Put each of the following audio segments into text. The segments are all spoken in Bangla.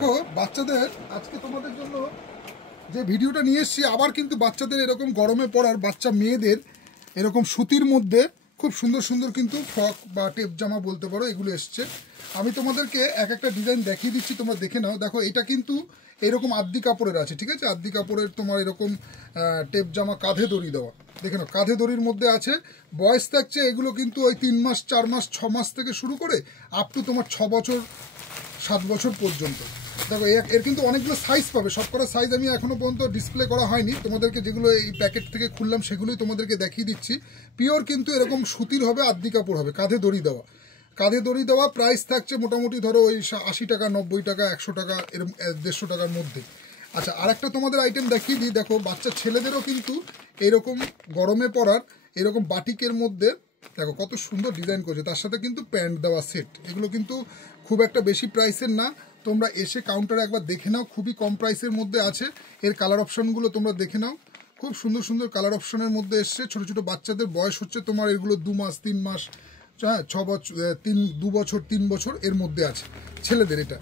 তো বাচ্চাদের আজকে তোমাদের জন্য যে ভিডিওটা নিয়ে এসেছি, আবার কিন্তু বাচ্চাদের এরকম গরমে পড়ার বাচ্চা মেয়েদের এরকম সুতির মধ্যে খুব সুন্দর সুন্দর কিন্তু ফ্রক বা টেপ জামা বলতে পারো, এগুলো এসছে। আমি তোমাদেরকে এক একটা ডিজাইন দেখিয়ে দিচ্ছি, তোমরা দেখে নাও। দেখো, এটা কিন্তু এরকম আদ্দি কাপড়ের আছে, ঠিক আছে? আদ্দি কাপড়ের তোমার এরকম টেপ জামা, কাঁধে দড়ি দেওয়া। দেখে নাও, কাঁধে দড়ির মধ্যে আছে। বয়স থাকছে এগুলো কিন্তু ওই 3 মাস, 4 মাস, 6 মাস থেকে শুরু করে আপ টু তোমার 6 বছর, 7 বছর পর্যন্ত। দেখো, এর কিন্তু অনেকগুলো সাইজ পাবে। সবকটা সাইজ আমি এখনো পর্যন্ত ডিসপ্লে করা হয়নি তোমাদেরকে, যেগুলো এই প্যাকেট থেকে খুললাম সেগুলোই তোমাদেরকে দেখিয়ে দিচ্ছি। পিওর কিন্তু এরকম সুতির হবে, আদ্দি কাপড় হবে, কাঁধে দড়ি দেওয়া। কাঁধে দড়ি দেওয়া প্রাইস থাকছে মোটামুটি ধরো ওই 80 টাকা, 90 টাকা, 100 টাকা, এরকম 150 টাকার মধ্যে। আচ্ছা, আরেকটা তোমাদের আইটেম দেখিয়ে দিই। দেখো, বাচ্চা ছেলেদেরও কিন্তু এরকম গরমে পড়ার এরকম বাটিকের মধ্যে দেখো কত সুন্দর ডিজাইন করেছে, তার সাথে কিন্তু প্যান্ট দেওয়া সেট। এগুলো কিন্তু খুব একটা বেশি প্রাইসের না, তোমরা এসে কাউন্টারে একবার দেখে নাও। খুবই কম প্রাইসের মধ্যে আছে। এর কালার অপশনগুলো তোমরা দেখে নাও, খুব সুন্দর সুন্দর কালার অপশনের মধ্যে এসছে। ছোটো ছোটো বাচ্চাদের বয়স হচ্ছে তোমার এগুলো 2 মাস, 3 মাস, হ্যাঁ 6 বছর, 2 বছর, 3 বছর এর মধ্যে আছে ছেলেদের এটা।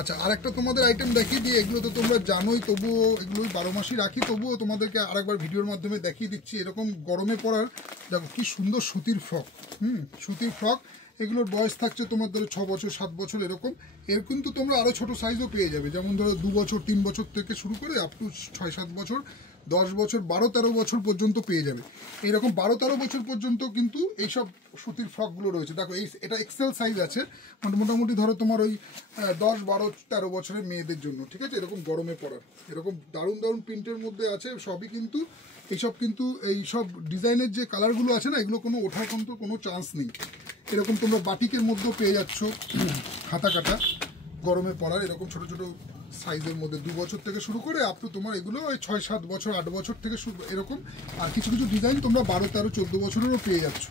আচ্ছা, আরেকটা তোমাদের আইটেম দেখিয়ে দিই। এগুলো তো তোমরা জানোই, তবুও এগুলোই 12 মাসই রাখি, তবুও তোমাদেরকে আরেকবার ভিডিওর মাধ্যমে দেখিয়ে দিচ্ছি। এরকম গরমে পড়ার দেখো কি সুন্দর সুতির ফ্রক, সুতির ফ্রক। এগুলোর বয়স থাকছে তোমার ধরো 6 বছর, 7 বছর এরকম। এর কিন্তু তোমরা আরও ছোটো সাইজও পেয়ে যাবে, যেমন ধরো 2 বছর, 3 বছর থেকে শুরু করে আপ টু 6-7 বছর, 10 বছর, 12-13 বছর পর্যন্ত পেয়ে যাবে। এইরকম 12-13 বছর পর্যন্ত কিন্তু এইসব সুতির ফ্রকগুলো রয়েছে। দেখো, এটা এক্সেল সাইজ আছে, মোটামুটি ধরো তোমার ওই 10, 12, 13 বছরের মেয়েদের জন্য, ঠিক আছে? এরকম গরমে পড়ার এরকম দারুণ দারুণ প্রিন্টের মধ্যে আছে সবই। কিন্তু এইসব কিন্তু এইসব ডিজাইনের যে কালারগুলো আছে না, এগুলো কোনো ওঠার কিন্তু কোনো চান্স নেই। এরকম তোমরা বাটিকের মধ্যেও পেয়ে যাচ্ছ, হাতা কাটা গরমে পড়ার এরকম ছোটো ছোটো সাইজের মধ্যে 2 বছর থেকে শুরু করে আপ টু তোমার এগুলো ওই 6-7 বছর, 8 বছর থেকে শুরু এরকম। আর কিছু কিছু ডিজাইন তোমরা 12, 13, 14 বছরেরও পেয়ে যাচ্ছ।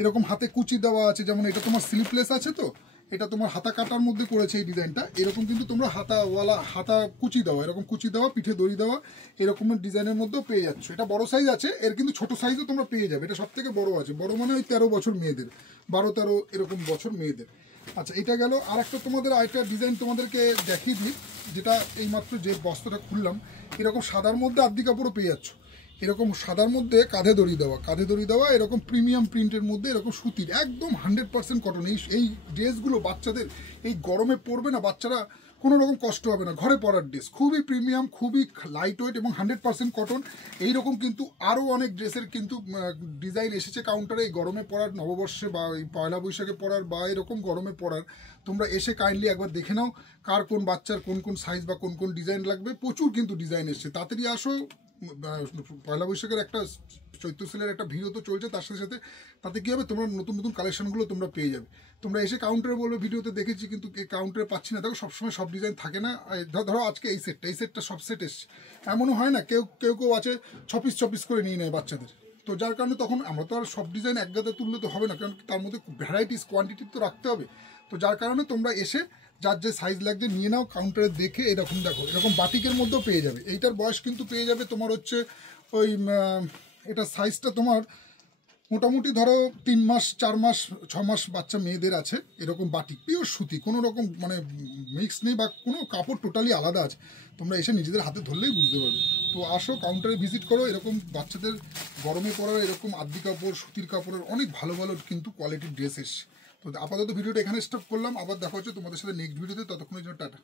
এরকম হাতে কুচি দেওয়া আছে, যেমন এটা তোমার স্লিপলেস আছে, তো এটা তোমার হাতা কাটার মধ্যে করেছে এই ডিজাইনটা। এরকম কিন্তু তোমরা হাতা কুচি দেওয়া, এরকম কুচি দেওয়া, পিঠে দড়ি দেওয়া এরকমের ডিজাইনের মধ্যেও পেয়ে যাচ্ছ। এটা বড় সাইজ আছে, এর কিন্তু ছোট সাইজও তোমরা পেয়ে যাবে। এটা সব থেকে বড় আছে, বড় মানে ওই 13 বছর মেয়েদের, 12-13 এরকম বছর মেয়েদের। আচ্ছা, এটা গেল। আর একটা তোমাদের আরেকটা ডিজাইন তোমাদেরকে দেখিয়ে দিই, যেটা এইমাত্র যে বস্ত্রটা খুললাম। এরকম সাদার মধ্যে আদ্দি কাপড়ও পেয়ে যাচ্ছ। এরকম সাদার মধ্যে কাঁধে দড়ি দেওয়া এরকম প্রিমিয়াম প্রিন্টের মধ্যে এরকম সুতির একদম 100% কটন। এই ড্রেসগুলো বাচ্চাদের এই গরমে পরবে না, বাচ্চারা কোনো রকম কষ্ট হবে না, ঘরে পরার ড্রেস। খুবই প্রিমিয়াম, খুবই লাইট ওয়েট এবং 100% কটন। এইরকম কিন্তু আরও অনেক ড্রেসের কিন্তু ডিজাইন এসেছে কাউন্টারে এই গরমে পরার, নববর্ষে বা এই পয়লা বৈশাখে পরার বা এরকম গরমে পরার। তোমরা এসে কাইন্ডলি একবার দেখে নাও কার কোন বাচ্চার কোন কোন সাইজ বা কোন কোন ডিজাইন লাগবে। প্রচুর কিন্তু ডিজাইন এসছে, তাড়াতাড়ি আসো। পয়লা বৈশাখের একটা চৈত্র সেলের একটা ভিডিও তো চলছে, তার সাথে সাথে তাতে কী হবে, তোমরা নতুন নতুন কালেকশনগুলো তোমরা পেয়ে যাবে। তোমরা এসে কাউন্টারে বলবে ভিডিওতে দেখেছি, কিন্তু কাউন্টারে পাচ্ছি না। দেখো, সবসময় সব ডিজাইন থাকে না। ধরো আজকে এই সেটটা সব সেট এসছে, এমনও হয় না। কেউ আছে 6 পিস 6 পিস করে নিয়ে নেয় বাচ্চাদের। তো যার কারণে তখন আমরা তো আর সব ডিজাইন এক গাদা তুললে তো হবে না, কারণ তার মধ্যে ভ্যারাইটিস, কোয়ান্টিটি তো রাখতে হবে। তো যার কারণে তোমরা এসে যার যে সাইজ লাগছে নিয়ে নাও, কাউন্টারে দেখে। এরকম দেখো, এরকম বাটিকের মধ্যেও পেয়ে যাবে। এইটার বয়স কিন্তু পেয়ে যাবে তোমার হচ্ছে ওই এটা সাইজটা তোমার মোটামুটি ধরো 3 মাস, 4 মাস, 6 মাস বাচ্চা মেয়েদের আছে। এরকম বাটিক পিওর সুতি, কোনো রকম মানে মিক্স নেই বা কোনো কাপড় টোটালি আলাদা আছে। তোমরা এসে নিজেদের হাতে ধরলেই বুঝতে পারবে। তো আসো, কাউন্টারে ভিজিট করো। এরকম বাচ্চাদের গরমে পড়ার এরকম আদ্দি কাপড়, সুতির কাপড়ের অনেক ভালো ভালো কিন্তু কোয়ালিটির ড্রেস এসছে। তো আপাতত ভিডিওটা এখানে স্টপ করলাম, আবার দেখা হচ্ছে তোমাদের সাথে নেক্সট ভিডিওতে। ততক্ষণের জন্য টাটা।